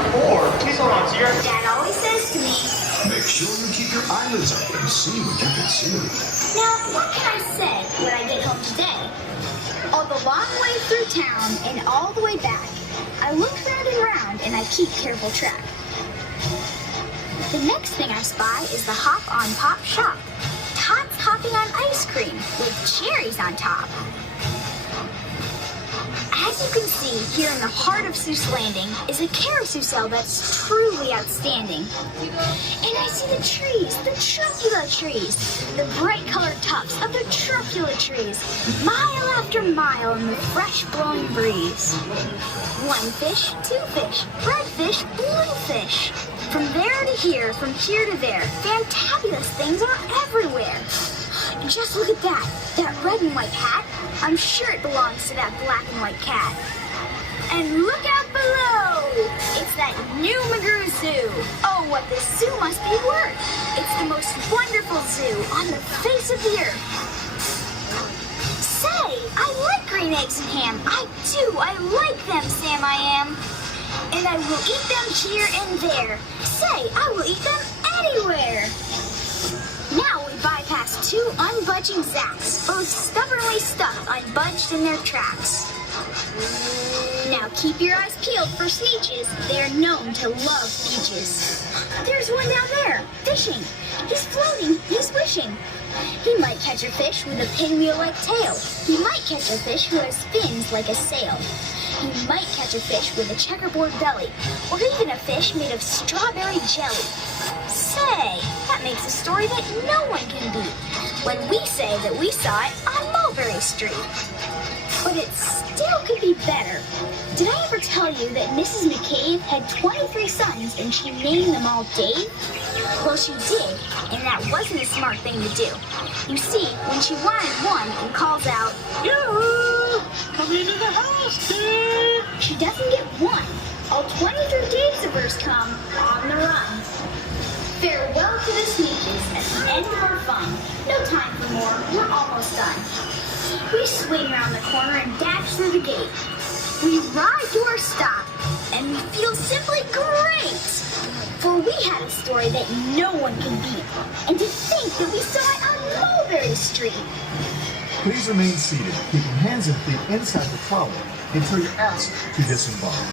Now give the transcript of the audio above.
are for. Please hold on to your... Dad always says to me, make sure you keep your eyelids up and see what you can see. now what can I say when I get home today? All the long way through town and all the way back, I look round and round and I keep careful track. The next thing I spy is the Hop on Pop shop. Tots hopping on ice cream with cherries on top. As you can see, here in the heart of Seuss Landing is a carousel that's truly outstanding. And I see the trees, the truculent trees, the bright colored tops of the truculent trees, mile after mile in the fresh blowing breeze. One fish, two fish, red fish, blue fish. From there to here, from here to there, fantabulous things are everywhere. Just look at that red and white hat. I'm sure it belongs to that black and white cat. And look out below! It's that new McGrew Zoo. Oh, what this zoo must be worth. It's the most wonderful zoo on the face of the earth. Say, I like green eggs and ham. I do. I like them, Sam I am. And I will eat them here and there. Say, I will eat them anywhere. Now we bypass two unbudging zacks, both stubbornly stuck, unbudged in their tracks. Now keep your eyes peeled for sneeches. They're known to love beaches. There's one down there, fishing. He's floating, he's wishing. He might catch a fish with a pinwheel-like tail. He might catch a fish who has fins like a sail. He might catch a fish with a checkerboard belly, or even a fish made of strawberry jelly. Say, that makes a story that no one can beat when we say that we saw it on Mulberry Street. But it still could be better. Did I ever tell you that Mrs. McCabe had 23 sons and she named them all Dave? Well, she did, and that wasn't a smart thing to do. You see, when she wanted one and calls out, "Yoo-hoo! Come into the house, Dave!" she doesn't get one. All 23 Daves of hers come on the run. Farewell to the sneeches at the end of our fun. No time for more, we're almost done. We swing around the corner and dash through the gate. We ride to our stop, and we feel simply great. For we had a story that no one can beat. And to think that we saw it on Mulberry Street. Please remain seated, keeping hands and feet inside the trolley until you're asked to disembark.